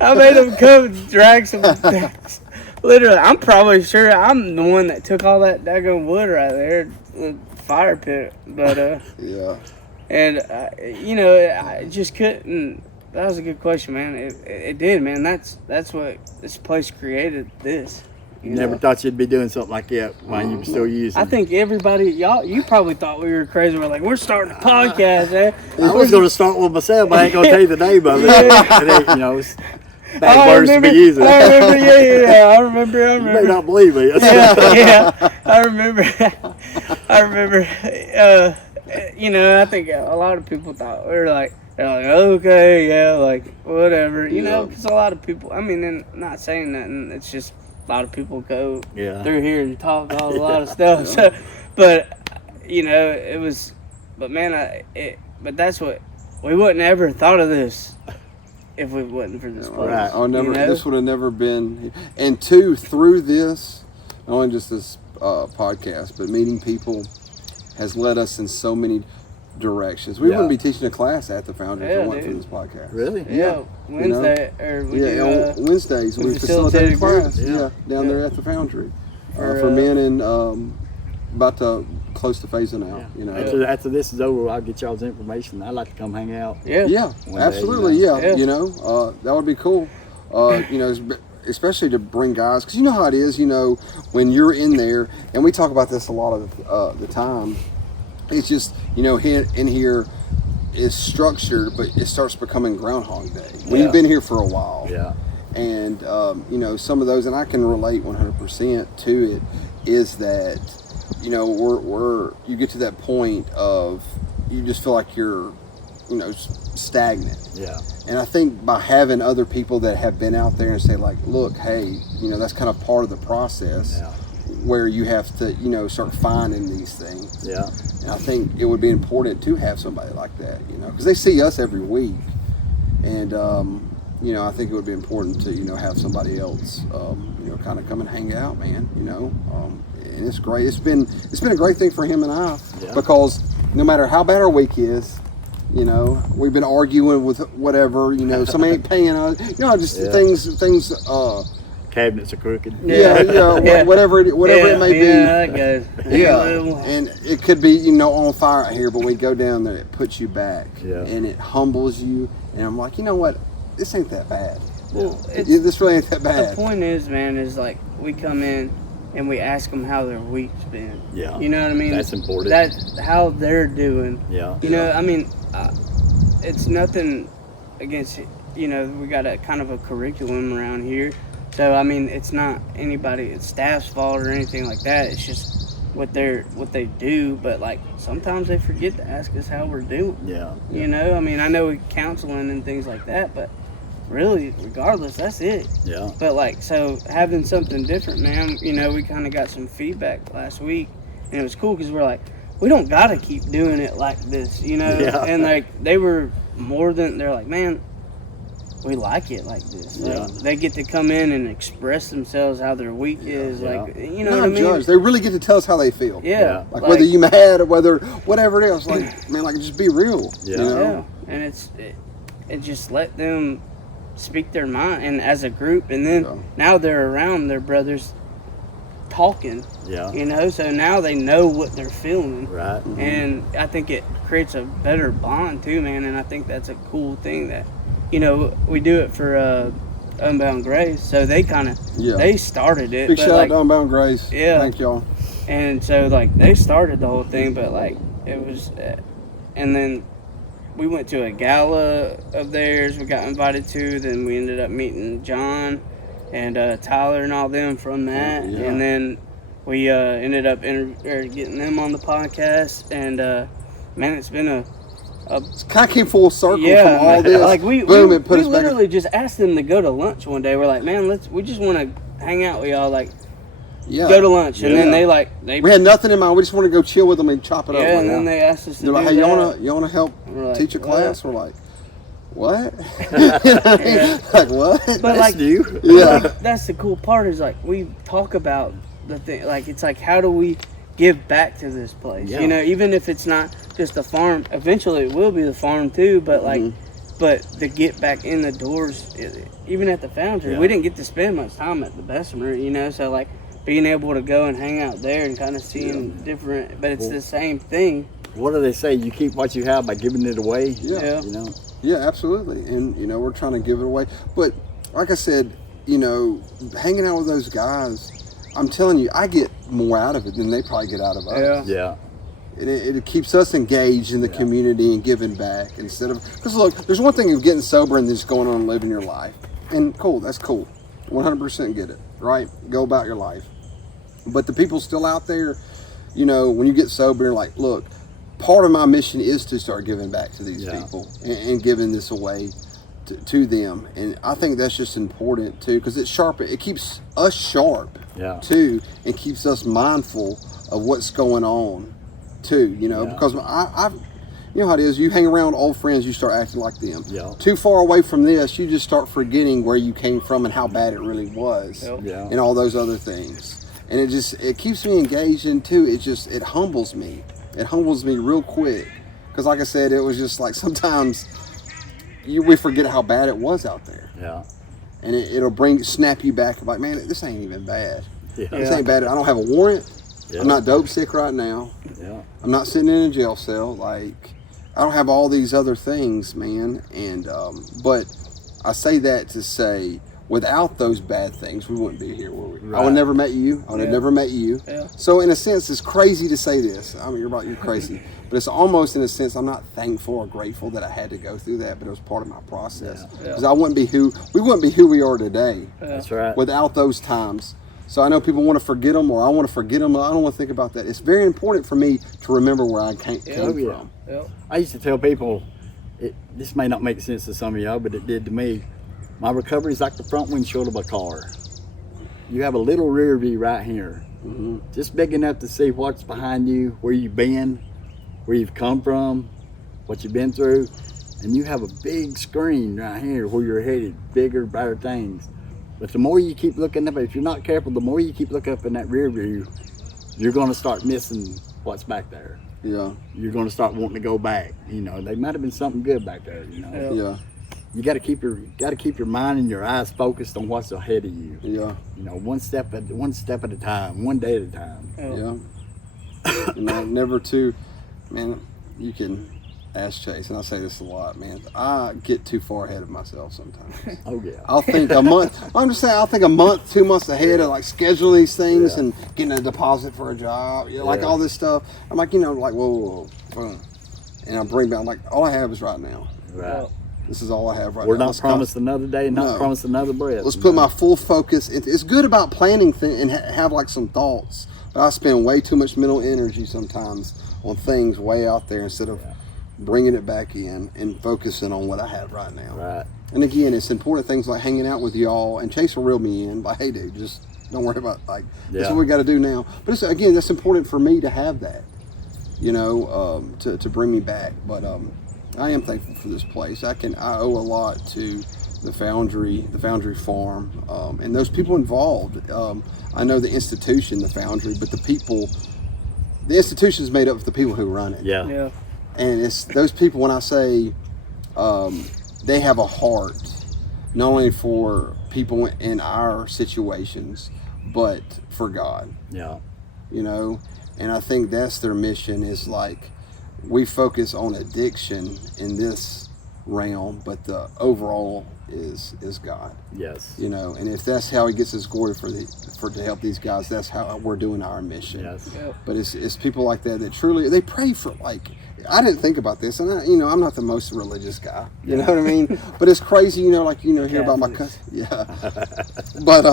I made him come and drag some. Literally, I'm probably sure I'm the one that took all that daggone wood right there, the fire pit. But and you know, I just couldn't. That was a good question, man. It did, man. That's what this place created. This. You Never thought you'd be doing something like that while you were still using. I think everybody, you probably thought we were crazy. We're like, we're starting a podcast, man. I was going to start with myself, but I ain't going to tell you the name of it. You know, it's bad words to be using. I remember, I remember. You may not believe me. I remember. You know, I think a lot of people thought we were like, they're like, okay, yeah, like, whatever. You know, because a lot of people, I mean, and not saying nothing, it's just a lot of people go through here and talk a lot of stuff. So, but, you know, it was, but man, but that's what, we wouldn't ever thought of this if it wasn't for this place. Right. Oh, never. You know? This would have never been. And two, through this, not only just this podcast, but meeting people has led us in so many directions. We wouldn't be teaching a class at the Foundry if it wasn't for this podcast. Really? Yeah. Wednesday, or we do, on Wednesdays we facilitated class. Down there at the Foundry for men and about to close to phasing out. You know. After this is over, I'll get y'all's information. I'd like to come hang out. Yeah, One absolutely. day, Yeah, you know, that would be cool. You know, especially to bring guys, because you know how it is. You know, when you're in there, and we talk about this a lot of the time. It's just, you know, in here is structured, but it starts becoming Groundhog Day when you've been here for a while. Yeah. And you know, some of those, and I can relate 100% to it, is that, you know, you get to that point of you just feel like you're, you know, stagnant. Yeah. And I think by having other people that have been out there and say like, look, hey, you know, that's kind of part of the process. Yeah. Where you have to, you know, start finding these things. Yeah. And I think it would be important to have somebody like that, you know, because they see us every week. And, you know, I think it would be important to, you know, have somebody else, you know, kind of come and hang out, man, you know. And it's great. It's been a great thing for him and I, because no matter how bad our week is, you know, we've been arguing with whatever, you know, somebody ain't paying us, you know, just things, cabinets are crooked. Whatever it may be. Yeah, that goes. And it could be, you know, on fire out here, but when you go down there, it puts you back, and it humbles you. And I'm like, you know what? This ain't that bad. Well, this really ain't that bad. The point is, man, is like we come in and we ask them how their week's been. Yeah. You know what I mean? That's important. That's how they're doing. Yeah. You know, I mean, it's nothing against, you know, we got a kind of a curriculum around here. So, I mean, it's not it's staff's fault or anything like that. It's just what they do. But, like, sometimes they forget to ask us how we're doing. Yeah. You know, I mean, I know we counseling and things like that, but really, regardless, that's it. Yeah. But, like, so having something different, man, you know, we kind of got some feedback last week, and it was cool because we're like, we don't got to keep doing it like this, you know? Yeah. And, like, they're like, man, we like it like this. Like, they get to come in and express themselves how their week is. Like, you know what I mean? Judge. They really get to tell us how they feel. Yeah. Like whether you mad or whatever it is. Like, man, like just be real. Yeah. You know? Yeah. And it just let them speak their mind, and as a group, and then now they're around their brothers talking. Yeah. You know, so now they know what they're feeling. Right. Mm-hmm. And I think it creates a better bond too, man. And I think that's a cool thing that, you know, we do it for Unbound Grace, so they kind of they started it. Big but shout like, out to Unbound Grace. Yeah. Thank y'all. And so like they started the whole thing, but like it was, and then we went to a gala of theirs. We got invited to. Then we ended up meeting John and Tyler and all them from that, and then we ended up getting them on the podcast. And man, it's been it kind of came full circle from all this. Like we us literally just asked them to go to lunch one day. We're like, man, we just want to hang out with y'all. Like, go to lunch, and then they we had nothing in mind. We just want to go chill with them and chop it up. And then they asked us to They're like, do hey, that. you wanna help teach a class? We're like, what? Like what? But That's like, new. Like, that's the cool part is like we talk about the thing. Like it's like, how do we give back to this place? You know, even if it's not just the farm, eventually it will be the farm too. But like, but to get back in the doors, even at the foundry, we didn't get to spend much time at the Bessemer, you know. So like being able to go and hang out there and kind of seeing different, but it's the same thing. What do they say? You keep what you have by giving it away. Yeah. You know. Yeah, absolutely. And you know, we're trying to give it away. But like I said, you know, hanging out with those guys, I'm telling you, I get more out of it than they probably get out of us. Yeah. It keeps us engaged in the community and giving back instead of, because look, there's one thing of getting sober and just going on and living your life. And cool, that's cool. 100% get it, right? Go about your life. But the people still out there, you know, when you get sober, you're like, look, part of my mission is to start giving back to these people and giving this away to them. And I think that's just important too, because it keeps us sharp too, and keeps us mindful of what's going on too, you know, because I've, you know how it is, you hang around old friends, you start acting like them. Too far away from this, you just start forgetting where you came from and how bad it really was and all those other things. And it keeps me engaged in too. It humbles me. It humbles me real quick. Because like I said, it was just like sometimes we forget how bad it was out there. Yeah. And it'll snap you back like, man, this ain't even bad. Yeah. This ain't bad. I don't have a warrant. Yeah. I'm not dope sick right now. Yeah. I'm not sitting in a jail cell. Like, I don't have all these other things, man. And but I say that to say, without those bad things, we wouldn't be here, would we? Right. I would never met you. I would have never met you. Yeah. So in a sense, it's crazy to say this. I mean, you're crazy, but it's almost in a sense I'm not thankful or grateful that I had to go through that, but it was part of my process. Because we wouldn't be who we are today. That's right. Without those times. So I know people want to forget them, or I want to forget them. I don't want to think about that. It's very important for me to remember where I came from. Yeah. I used to tell people, this may not make sense to some of y'all, but it did to me. My recovery is like the front windshield of a car. You have a little rear view right here, just big enough to see what's behind you, where you've been, where you've come from, what you've been through, and you have a big screen right here where you're headed, bigger, better things. But the more you keep looking up, if you're not careful, the more you keep looking up in that rear view, you're going to start missing what's back there. Yeah. You're going to start wanting to go back. You know, there might have been something good back there. You know. Yeah. You got to keep your mind and your eyes focused on what's ahead of you. Yeah. You know, one step at a time, one day at a time. Yeah. You know, never to, man. You can ask Chase, and I say this a lot, man. I get too far ahead of myself sometimes. Oh yeah. I'll think a month. I'm just saying, I'll think a month, 2 months ahead of like scheduling these things and getting a deposit for a job. You know, like all this stuff. I'm like, you know, like whoa, boom, and I bring back like all I have is right now. Right. This is all I have right We're now. not promised another day, not promised another breath. Let's put my full focus. It's good about planning things and have like some thoughts, but I spend way too much mental energy sometimes on things way out there instead of bringing it back in and focusing on what I have right now. Right. And again, it's important things like hanging out with y'all, and Chase will reel me in. Like, hey, dude, just don't worry about that's what we got to do now. But it's, again, that's important for me to have that, you know, to bring me back. But I am thankful for this place. I owe a lot to the Foundry Farm, and those people involved. I know the institution, the Foundry, but the institution is made up of the people who run it. Yeah. Yeah. And it's those people, when I say they have a heart, not only for people in our situations, but for God. Yeah. You know, and I think that's their mission, is like, we focus on addiction in this realm, but the overall is God. Yes. You know, and if that's how He gets His glory to help these guys, that's how we're doing our mission. Yes. Yep. But it's people like that truly, they pray for, like, I didn't think about this, and I'm not the most religious guy, you know what I mean? But it's crazy, you know, like, hear about my cousin, but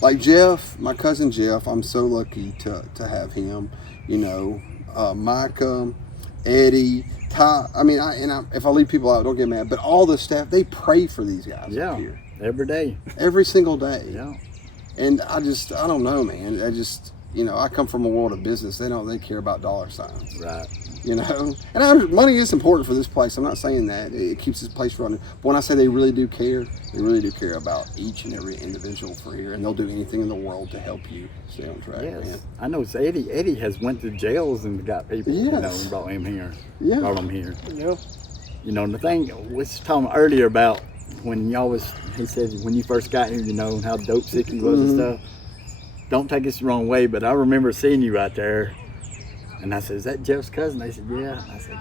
like Jeff, my cousin Jeff, I'm so lucky to have him, you know, Micah, Eddie, Ty. I mean, if I leave people out, don't get mad, but all the staff, they pray for these guys up here. Every day. Every single day. Yeah. And I don't know, man. I come from a world of business. They care about dollar signs. Right. You know, and money is important for this place. I'm not saying that it keeps this place running. But when I say they really do care about each and every individual for here, and they'll do anything in the world to help you stay on track. Yes. Man. I know Eddie. Eddie has went to jails and got people, and brought him here. Yeah. Brought them here. Yeah. You know, the thing we was talking earlier about when he said when you first got here, you know, how dope sick he was and stuff. Don't take this the wrong way, but I remember seeing you right there. And I said, is that Jeff's cousin? They said, yeah. I said,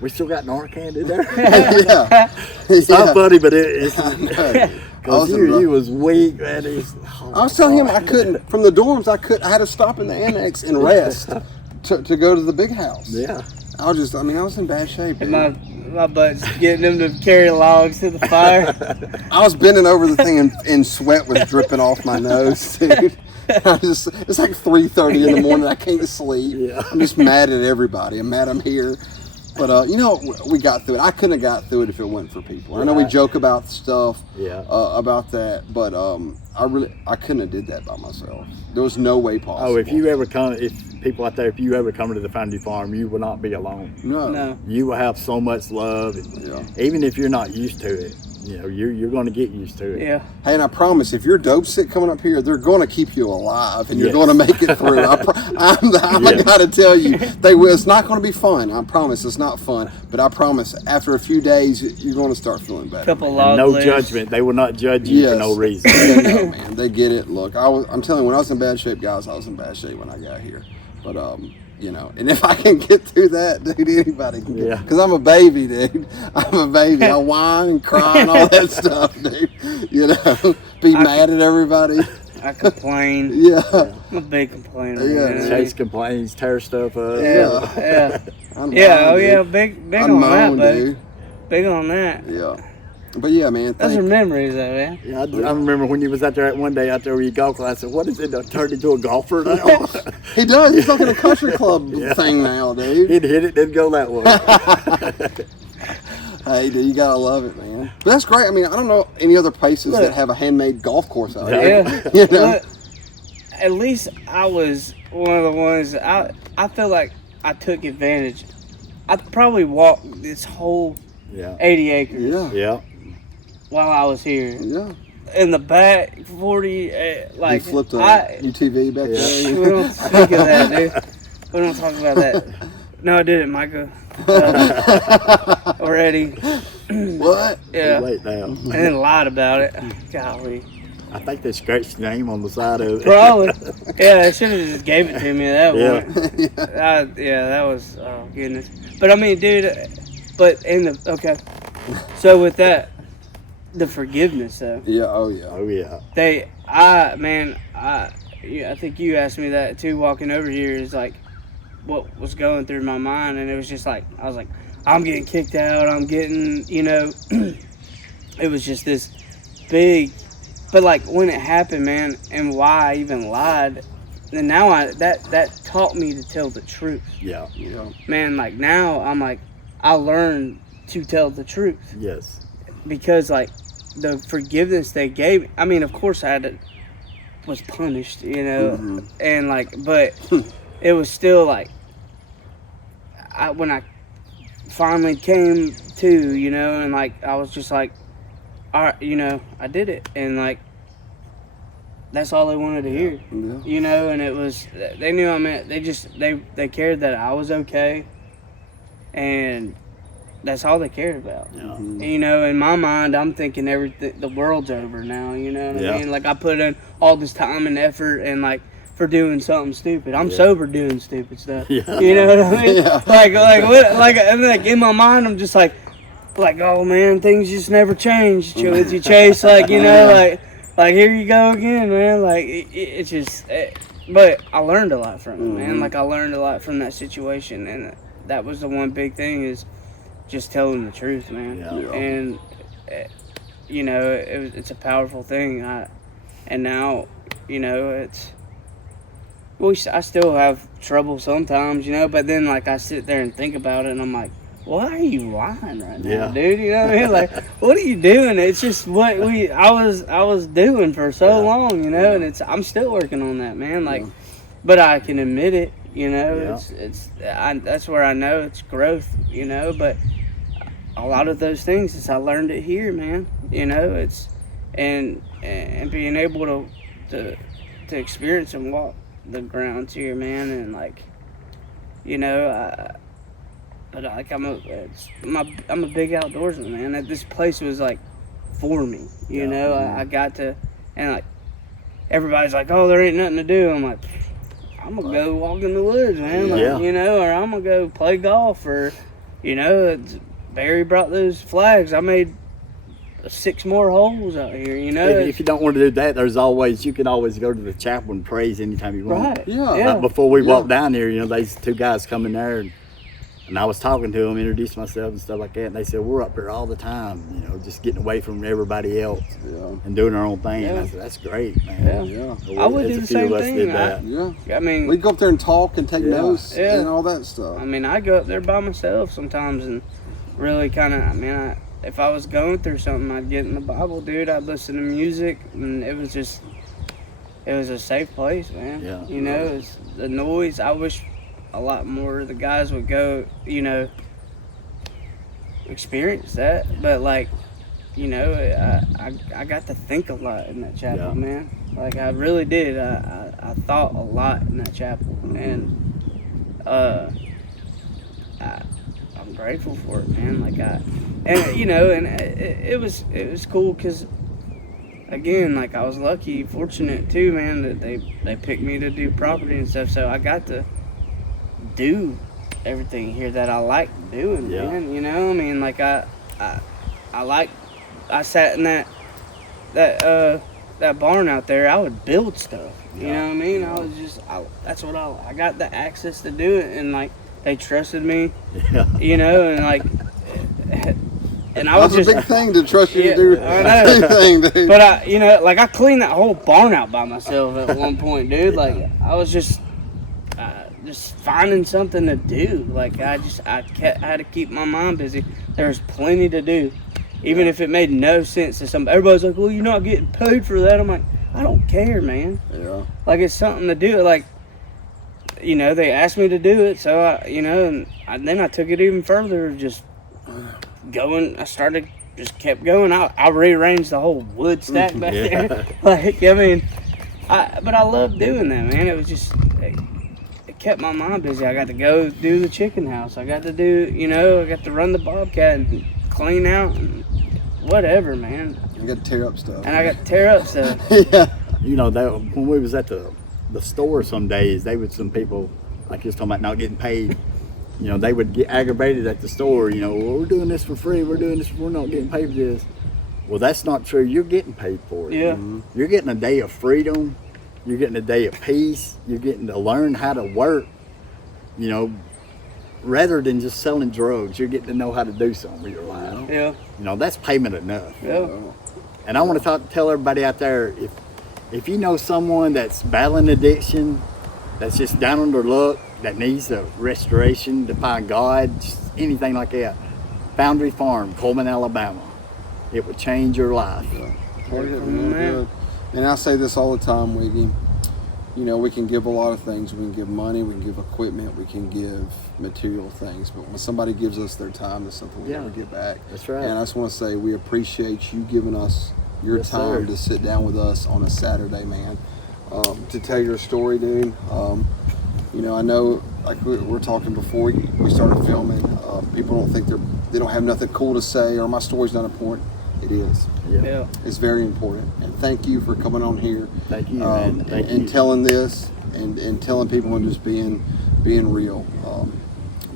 we still got Narcan in there? Yeah. It's not funny, but it's because you was weak, man. I was telling him I couldn't, from the dorms, I had to stop in the annex and rest to go to the big house. Yeah. I was in bad shape. And my butt's getting them to carry logs to the fire. I was bending over the thing and sweat was dripping off my nose, dude. It's like 3:30 in the morning. I can't sleep. Yeah. I'm just mad at everybody. I'm mad I'm here. But, we got through it. I couldn't have got through it if it wasn't for people. I know we joke about stuff about that, but I couldn't have did that by myself. There was no way possible. Oh, if people out there, if you ever come to the Foundry Farm, you will not be alone. No. You will have so much love, even if you're not used to it. you know, you're going to get used to it. Yeah. Hey, and I promise, if you're dope sick coming up here, they're going to keep you alive, and you're Yes. going to make it through. I'm Yes. got to tell you, they will. It's not going to be fun. I promise, it's not fun. But I promise, after a few days, you're going to start feeling better. Couple man. log And no lists. judgment. They will not judge you for no reason. Yeah, no, man, they get it. Look, I'm telling you, when I was in bad shape, guys, I was in bad shape when I got here. But you know, and if I can get through that, dude, anybody can get. Yeah. Because I'm a baby, dude. I'm a baby. I whine and cry and all that stuff, dude. You know, be mad at everybody. I complain. Yeah. I'm a big complainer. Yeah, man. Chase complains, tear stuff up. Yeah. Yeah. I'm Yeah. moan, Oh dude. yeah. Big I'm on that, moan, buddy. dude. Big on that. Yeah. But yeah, man. Those are memories, though, man. Yeah, I remember when you was out there at one day out there with your golf class. I said, "What is it? Turned into a golfer now?" He does. He's like in a country club Yeah. thing now, dude. He'd hit it, didn't go that way. Hey, dude, you gotta love it, man. But that's great. I mean, I don't know any other places Look. that have a handmade golf course out here. Yeah. You know? But at least I was one of the ones. I feel like I took advantage. I probably walked this whole Yeah, 80 acres Yeah. yeah. while I was here. Yeah. In the back, 40, like, You flipped a I, UTV back Yeah. we there. don't speak of that, dude. We don't talk about that. No, I didn't, Micah. Already. What? Yeah. Too late now. And then lied about it. Golly. I think they scratched your name on the side of it. Probably. Yeah, they should have just gave it to me at that Yeah. point. Yeah, that was, oh, goodness. But I mean, dude, okay. So with that, the forgiveness, though. Yeah. Oh yeah. Oh yeah. I think you asked me that too, walking over here, is like what was going through my mind. And it was just like, I was like, I'm getting kicked out. I'm getting, you know, it was just this big, but like when it happened, man, and why I even lied, and now that taught me to tell the truth. Yeah. Yeah. Man, like now I'm like, I learned to tell the truth. Yes. Because like the forgiveness they gave, I mean, of course I was punished, you know, Mhm. and like, but it was still like, when I finally came to, you know, and like I was just like, all right, you know, I did it, and like that's all they wanted to hear, Yeah. you know, and it was, they knew I meant, they cared that I was okay, and that's all they cared about. Yeah. Mhm. You know, in my mind, I'm thinking everything, the world's over now, you know what Yeah. I mean? Like, I put in all this time and effort and, like, for doing something stupid. I'm Yeah. sober doing stupid stuff. Yeah. You know what I mean? Yeah. Like, in my mind, I'm just like, oh, man, things just never change with you, Chase. Like, you know, like, here you go again, man. Like, it's just, but I learned a lot from it, man. Mhm. Like, I learned a lot from that situation, and that was the one big thing is just telling the truth, man. Yeah. And you know, it's a powerful thing. And now, you know, I still have trouble sometimes, you know. But then, like, I sit there and think about it, and I'm like, why are you lying right now, Yeah. dude? You know what I mean? Like, what are you doing? It's just what I was doing for so Yeah. long, you know. And I'm still working on that, man. Like, but I can admit it, you know. Yeah. That's where I know it's growth, you know. But a lot of those things is I learned it here, man. You know, it's and being able to experience and walk the grounds here, man, and like, you know, but like I'm a big outdoorsman, man. This place was like for me, you Yeah. know. I got to, and like everybody's like, oh, there ain't nothing to do. I'm like, I'm gonna go walk in the woods, man. Like, Yeah. you know, or I'm gonna go play golf, or you know, Barry brought those flags. I made 6 more holes out here, you know. If you don't want to do that, you can always go to the chapel and praise anytime you want. Right. Yeah. Yeah. Like before we Yeah. walked down here, you know, these 2 guys come in there, and I was talking to them, introduced myself and stuff like that, and they said, we're up here all the time, you know, just getting away from everybody else Yeah. and doing our own thing. And I Yeah. said, that's great, man. Yeah. I would There's do a the few same of us thing. did that. Yeah. I mean, We'd go up there and talk and take Yeah. notes Yeah. and all that stuff. I mean, I go up there by myself sometimes and really kind of, if I was going through something, I'd get in the Bible, dude. I'd listen to music, and it was a safe place, man. Yeah. You know, it's the noise. I wish a lot more of the guys would go, you know, experience that. But like, you know, I got to think a lot in that chapel, Yeah. man. Like I really did. I thought a lot in that chapel, and I'm grateful for it, man. Like and you know, and it was cool because, again, like I was lucky, fortunate too, man, that they picked me to do property and stuff. So I got to do everything here that I like doing, Yeah. man. You know, I mean, like I sat in that barn out there. I would build stuff. You know what I mean? I was just, that's what I got the access to do it, and like they trusted me. Yeah. You know, and like, and I was That's just a big thing to trust you Yeah, to do I know. anything, dude. But you know, like I cleaned that whole barn out by myself at one point, dude. Like I was just finding something to do. Like I had to keep my mind busy. There's plenty to do, even if it made no sense to some. Everybody's like, "Well, you're not getting paid for that." I'm like, I don't care, man. Yeah. Like it's something to do. Like, you know, they asked me to do it, so and then I took it even further. Just going, just kept going. I rearranged the whole wood stack back there. Like, I mean, but I loved doing that, man. It was just, it kept my mind busy. I got to go do the chicken house. I got to do, I got to run the bobcat and clean out and whatever, man. You got to tear up stuff. And I got to tear up stuff. Yeah. You know, when we was at the store some days, some people, like you was talking about not getting paid, they would get aggravated at the store, well, we're doing this for free, we're not getting paid for this. Well, that's not true. You're getting paid for it. Yeah. Mm-hmm. You're getting a day of freedom. You're getting a day of peace. You're getting to learn how to work, rather than just selling drugs. You're getting to know how to do something with your life. Yeah. That's payment enough. Yeah. And I want to tell everybody out there, if you know someone that's battling addiction, that's just down on their luck, that needs a restoration, to find God, just anything like that, Foundry Farm, Coleman, Alabama. It would change your life. Good. And I say this all the time, Wiggy. We can give a lot of things. We can give money, we can give equipment, we can give material things. But when somebody gives us their time, that's something we never get back. That's right. And I just want to say we appreciate you giving us your time to sit down with us on a Saturday, man, to tell your story, dude. I know, like we're talking before we started filming, people don't think they don't have nothing cool to say, or my story's not important. It is. Yeah. It's very important. And thank you for coming on here. Thank you, man. Thank you. And telling this and telling people and just being real.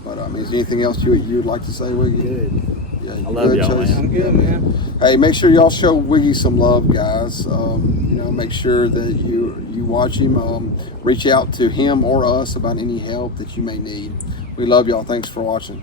But is there anything else you'd like to say, Wiggy? Good. Yeah, I love y'all, man. I'm good, man. Hey, make sure y'all show Wiggy some love, guys. Make sure that you watch him. Reach out to him or us about any help that you may need. We love y'all. Thanks for watching.